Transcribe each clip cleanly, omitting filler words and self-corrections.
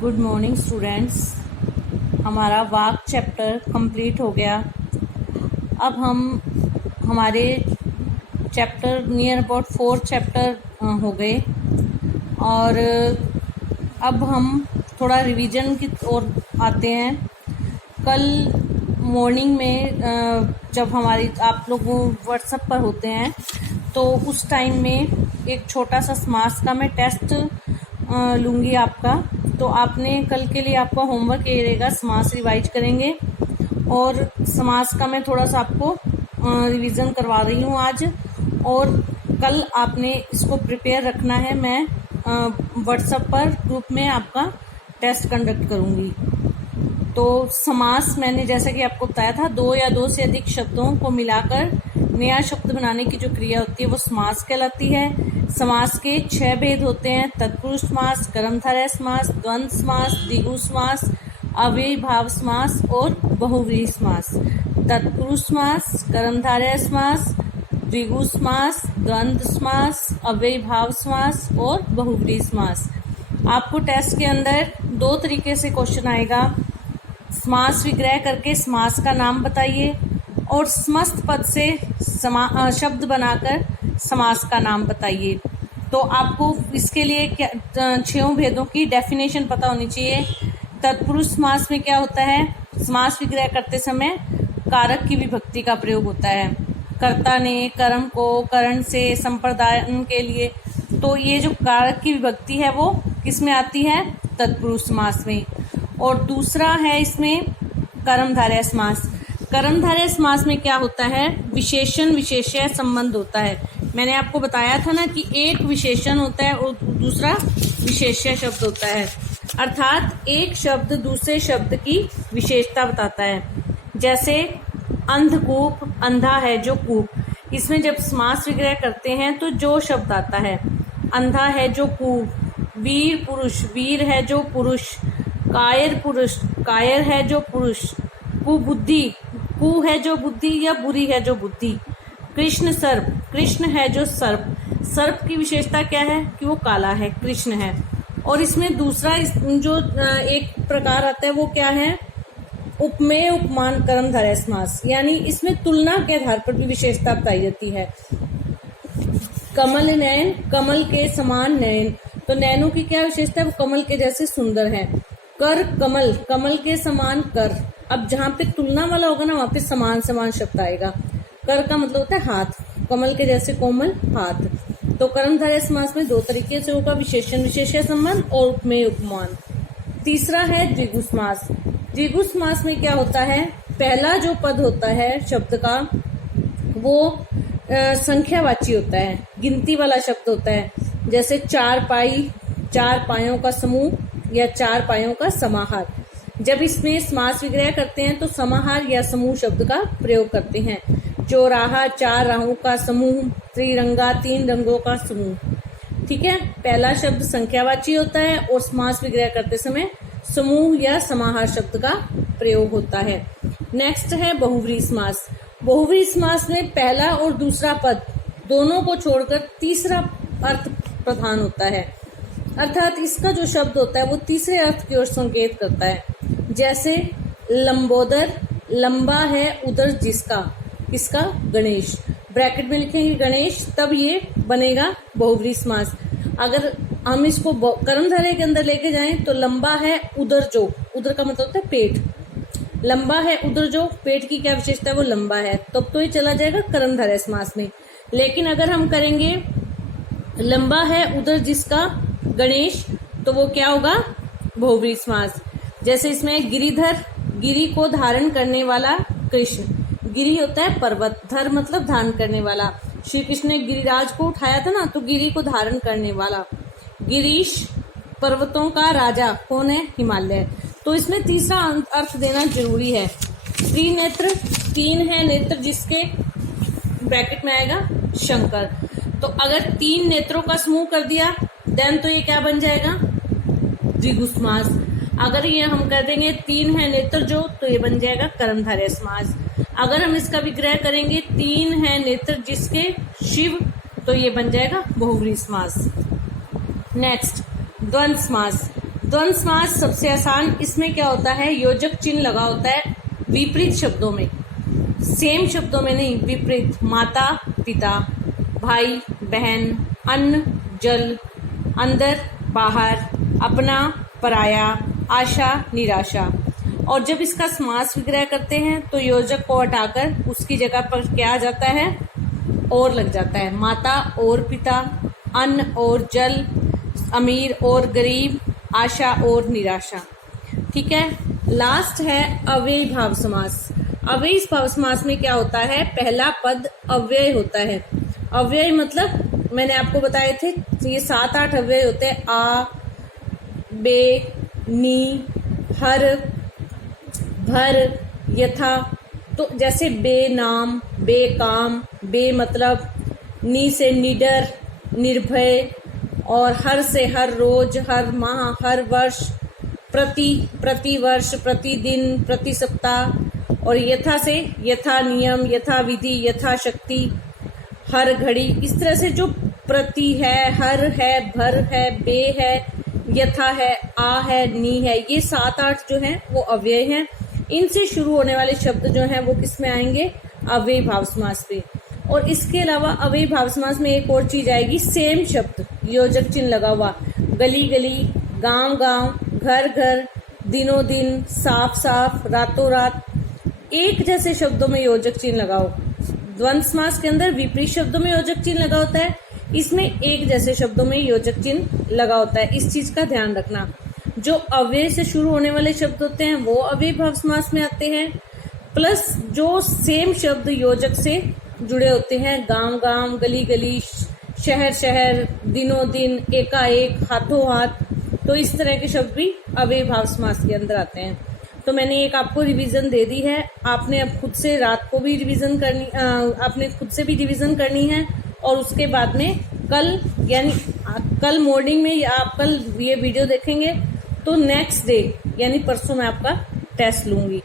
Good morning students. हमारा वाक chapter complete हो गया। अब हम हमारे चैप्टर नियर अबाउट 4 चैप्टर हो गए और अब हम थोड़ा रिवीजन की ओर आते हैं। कल मॉर्निंग में जब हमारी आप लोग व्हाट्सएप पर होते हैं तो उस टाइम में एक छोटा सा समास का मैं टेस्ट लूँगी आपका। तो आपने कल के लिए आपका होमवर्क ये रहेगा, समास रिवाइज करेंगे और समास का मैं थोड़ा सा आपको रिवीजन करवा रही हूँ आज। और कल आपने इसको प्रिपेयर रखना है। मैं व्हाट्सएप पर ग्रुप में आपका टेस्ट कंडक्ट करूँगी। तो समास मैंने जैसा कि आपको बताया था, 2 या 2 से अधिक शब्दों को मिलाकर नया शब्द बनाने की जो क्रिया होती है वो समास कहलाती है। समास के 6 भेद होते हैं: तत्पुरुष समास, कर्मधारय समास, द्वंद्व समास, द्विगु समास, अव्ययीभाव समास और बहुव्रीहि समास। तत्पुरुष समास, कर्मधारय समास, द्विगु समास, द्वंद्व समास, अव्ययीभाव समास और बहुव्रीहि समास। आपको टेस्ट के अंदर 2 तरीके से क्वेश्चन आएगा। समास विग्रह करके समास का नाम बताइए और समस्त पद से शब्द बनाकर समास का नाम बताइए। तो आपको इसके लिए 6 भेदों की डेफिनेशन पता होनी चाहिए। तत्पुरुष समास में क्या होता है? समास विग्रह करते समय कारक की विभक्ति का प्रयोग होता है। कर्ता ने, कर्म को, करण से, संप्रदान के लिए। तो ये जो कारक की विभक्ति है वो किस में आती है? तत्पुरुष समास में। और दूसरा है इसमें कर्मधारय समास। कर्मधारय समास में क्या होता है? विशेषण विशेष्य संबंध होता है। मैंने आपको बताया था ना कि एक विशेषण होता है और दूसरा विशेष्य शब्द होता है, अर्थात एक शब्द दूसरे शब्द की विशेषता बताता है। जैसे अंधकूप, अंधा है जो कूप। इसमें जब समास विग्रह करते हैं तो जो शब्द आता है, अंधा है जो कूप, वीर पुरुष, वीर है जो पुरुष, कायर पुरुष, कायर है जो पुरुष, कुबुद्धि, कु है जो बुद्धि या बुरी है जो बुद्धि, कृष्ण सर्प, कृष्ण है जो सर्प। सर्प की विशेषता क्या है? कि वो काला है, कृष्ण है। और इसमें दूसरा जो एक प्रकार आता है वो क्या है? उपमेय उपमान कर्मधारय समास, यानी इसमें तुलना के आधार पर भी विशेषता बताई जाती है। कमल नयन, कमल के समान नयन। तो नयनों की क्या विशेषता है? वो कमल के जैसे सुंदर है। कर कमल, कमल के समान कर। अब जहाँ पे तुलना वाला होगा ना वहाँ पे समान समान शब्द आएगा। कर का मतलब होता है हाथ, कमल के जैसे कोमल हाथ। तो कर्मधारय समास में 2 तरीके से होगा, विशेषण विशेष्य संबंध और उपमेय उपमान। तीसरा है द्विगु समास। द्विगु समास में क्या होता है? पहला जो पद होता है शब्द का वो संख्यावाची होता है, गिनती वाला शब्द होता है। जैसे चारपाई, 4 पायों का समूह या 4 पायों का समाहार। जब इसमें समास विग्रह करते हैं तो समाहार या समूह शब्द का प्रयोग करते हैं। चौराहा, 4 राहों का समूह, त्रिरंगा, 3 रंगों का समूह। ठीक है, पहला शब्द संख्यावाची होता है और समास विग्रह करते समय समूह या समाहार शब्द का प्रयोग होता है। नेक्स्ट है बहुव्रीहि समास। बहुव्रीहि समास में पहला और दूसरा पद दोनों को छोड़कर तीसरा अर्थ प्रधान होता है, अर्थात इसका जो शब्द होता है वो तीसरे अर्थ की ओर संकेत करता है। जैसे लंबोदर, लंबा है उदर जिसका, किसका? गणेश। ब्रैकेट में लिखेंगे गणेश, तब ये बनेगा बहुव्रीहि समास। अगर हम इसको कर्मधारय के अंदर लेके जाएं तो लंबा है उदर जो, उदर का मतलब होता है पेट। लंबा है उदर जो, पेट की क्या विशेषता है? वो लंबा है, तब तो ये चला जाएगा कर्मधारय समास में। लेकिन अगर हम करेंगे लंबा है उदर जिसका गणेश, तो वो क्या होगा? बहुव्रीहि समास। जैसे इसमें गिरिधर, गिरि को धारण करने वाला कृष्ण। गिरि होता है पर्वत, धर मतलब धारण करने वाला। श्री कृष्ण ने गिरिराज को उठाया था ना, तो गिरि को धारण करने वाला। गिरीश, पर्वतों का राजा। कौन है? हिमालय। तो इसमें तीसरा अर्थ देना जरूरी है। त्रिनेत्र, 3 है नेत्र जिसके, ब्रैकेट में आएगा शंकर। तो अगर 3 नेत्रों का समूह कर दिया देन तो ये क्या बन जाएगा? द्विगु समास। अगर ये हम कर देंगे 3 है नेत्र जो, तो ये बन जाएगा कर्मधारय समास। अगर हम इसका विग्रह करेंगे 3 है नेत्र जिसके शिव, तो ये बन जाएगा बहुव्रीहि समास। नेक्स्ट द्वंद्व समास। द्वंद्व समास सबसे आसान, इसमें क्या होता है, योजक चिन्ह लगा होता है विपरीत शब्दों में, सेम शब्दों में नहीं, विपरीत। माता पिता, भाई बहन, अन्न जल, अंदर बाहर, अपना पराया, आशा निराशा। और जब इसका समास विग्रह करते हैं तो योजक को हटाकर उसकी जगह पर क्या आ जाता है, और लग जाता है। माता और पिता, अन्न और जल, अमीर और गरीब, आशा और निराशा। ठीक है। लास्ट है अव्ययी भाव समास। अव्ययी भाव समास में क्या होता है, पहला पद अव्यय होता है। अव्यय मतलब मैंने आपको बताए थे ये 7-8 अव्यय होते हैं, आ, बे, नी, हर, भर, यथा। तो जैसे बेनाम, बेकाम, बे मतलब, नी से निडर निर्भय, और हर से हर रोज, हर माह, हर वर्ष, प्रति वर्ष, प्रतिदिन, प्रति सप्ताह, और यथा से यथा नियम, यथा विधि, यथा शक्ति, हर घड़ी। इस तरह से जो प्रति है, हर है, भर है, बे है, यथा है, आ है, नी है, ये 7-8 जो हैं वो अव्यय हैं। इनसे शुरू होने वाले शब्द जो हैं वो किस में आएंगे, अव्ययी भाव समास पे। और इसके अलावा अव्ययी भाव समास में एक और चीज आएगी, सेम शब्द योजक चिन्ह लगा हुआ, गली गली, गांव गांव, घर घर, दिनों दिन, साफ साफ, रातों रात, एक जैसे शब्दों में योजक चिन्ह लगाओ। द्वंद्व समास के अंदर विपरीत शब्दों में योजक चिन्ह लगा होता है, इसमें एक जैसे शब्दों में योजक चिन्ह लगा होता है। इस चीज का ध्यान रखना। जो अव्यय से शुरू होने वाले शब्द होते हैं वो अव्ययी भाव समास में आते हैं, प्लस जो सेम शब्द योजक से जुड़े होते हैं, गांव गांव, गली गली, शहर शहर, दिनों दिन, एकाएक, हाथों हाथ, तो इस तरह के शब्द भी अव्ययी भाव समास के अंदर आते हैं। तो मैंने एक आपको रिवीजन दे दी है, आपने अब खुद से रात को भी रिवीजन करनी, आपने खुद से भी रिवीजन करनी है, और उसके बाद में कल यानी कल मॉर्निंग में, या आप कल ये वीडियो देखेंगे तो नेक्स्ट डे यानी परसों मैं आपका टेस्ट लूंगी।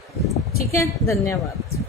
ठीक है, धन्यवाद।